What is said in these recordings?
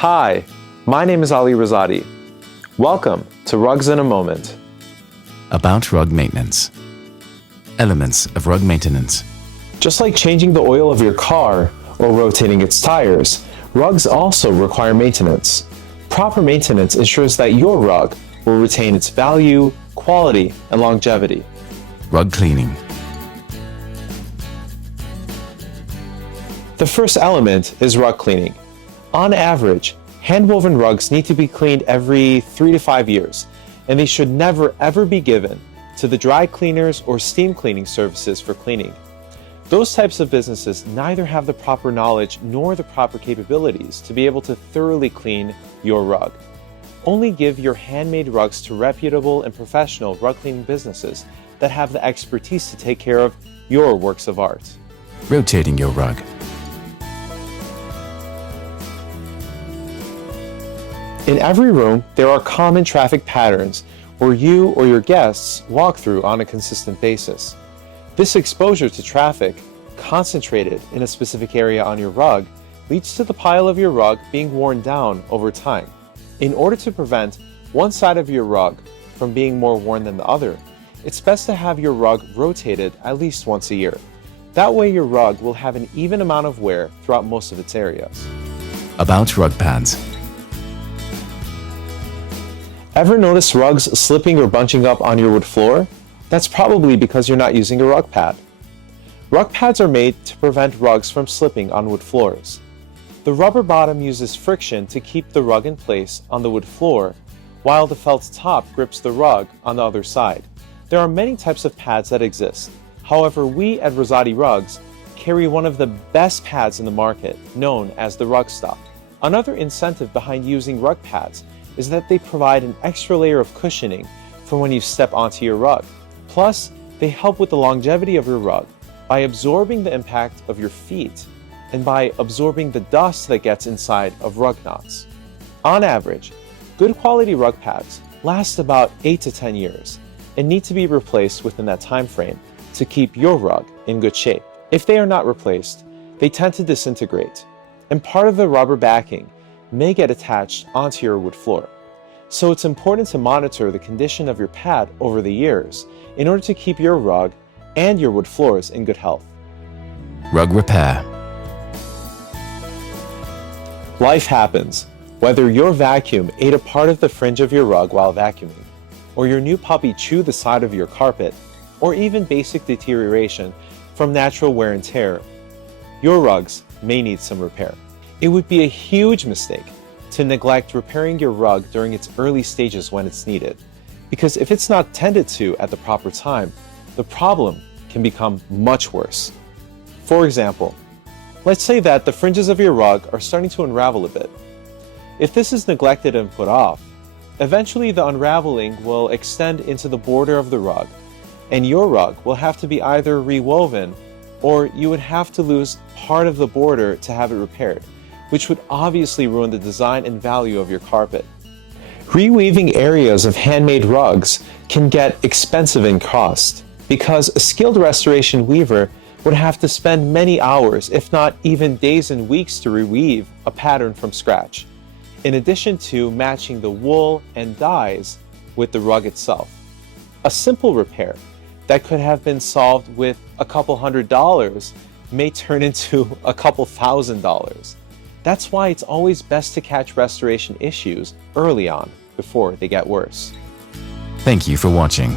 Hi, my name is Ali Rouzati. Welcome to Rugs in a Moment. About rug maintenance. Elements of rug maintenance. Just like changing the oil of your car or rotating its tires, rugs also require maintenance. Proper maintenance ensures that your rug will retain its value, quality, and longevity. Rug cleaning. The first element is rug cleaning. On average, hand-woven rugs need to be cleaned every 3 to 5 years, and they should never ever be given to the dry cleaners or steam cleaning services for cleaning. Those types of businesses neither have the proper knowledge nor the proper capabilities to be able to thoroughly clean your rug. Only give your handmade rugs to reputable and professional rug cleaning businesses that have the expertise to take care of your works of art. Rotating your rug. In every room, there are common traffic patterns where you or your guests walk through on a consistent basis. This exposure to traffic, concentrated in a specific area on your rug, leads to the pile of your rug being worn down over time. In order to prevent one side of your rug from being more worn than the other, it's best to have your rug rotated at least once a year. That way your rug will have an even amount of wear throughout most of its areas. About rug pads. Ever notice rugs slipping or bunching up on your wood floor? That's probably because you're not using a rug pad. Rug pads are made to prevent rugs from slipping on wood floors. The rubber bottom uses friction to keep the rug in place on the wood floor, while the felt top grips the rug on the other side. There are many types of pads that exist. However, we at Rouzati Rugs carry one of the best pads in the market, known as the Rug Stop. Another incentive behind using rug pads is that they provide an extra layer of cushioning for when you step onto your rug. Plus, they help with the longevity of your rug by absorbing the impact of your feet and by absorbing the dust that gets inside of rug knots. On average, good quality rug pads last about 8 to 10 years and need to be replaced within that time frame to keep your rug in good shape. If they are not replaced, they tend to disintegrate, and part of the rubber backing may get attached onto your wood floor. So it's important to monitor the condition of your pad over the years in order to keep your rug and your wood floors in good health. Rug repair. Life happens. Whether your vacuum ate a part of the fringe of your rug while vacuuming, or your new puppy chewed the side of your carpet, or even basic deterioration from natural wear and tear, your rugs may need some repair. It would be a huge mistake to neglect repairing your rug during its early stages when it's needed, because if it's not tended to at the proper time, the problem can become much worse. For example, let's say that the fringes of your rug are starting to unravel a bit. If this is neglected and put off, eventually the unraveling will extend into the border of the rug, and your rug will have to be either rewoven or you would have to lose part of the border to have it repaired, which would obviously ruin the design and value of your carpet. Reweaving areas of handmade rugs can get expensive in cost because a skilled restoration weaver would have to spend many hours, if not even days and weeks, to reweave a pattern from scratch, in addition to matching the wool and dyes with the rug itself. A simple repair that could have been solved with a couple $100 may turn into a couple $1,000s. That's why it's always best to catch restoration issues early on before they get worse. Thank you for watching.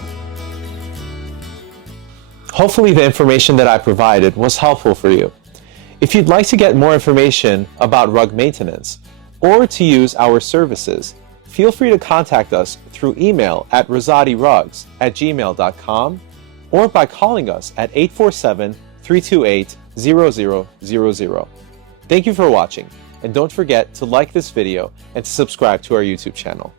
Hopefully the information that I provided was helpful for you. If you'd like to get more information about rug maintenance or to use our services, feel free to contact us through email at rouzatirugs@gmail.com or by calling us at 847-328-0000. Thank you for watching, and don't forget to like this video and to subscribe to our YouTube channel.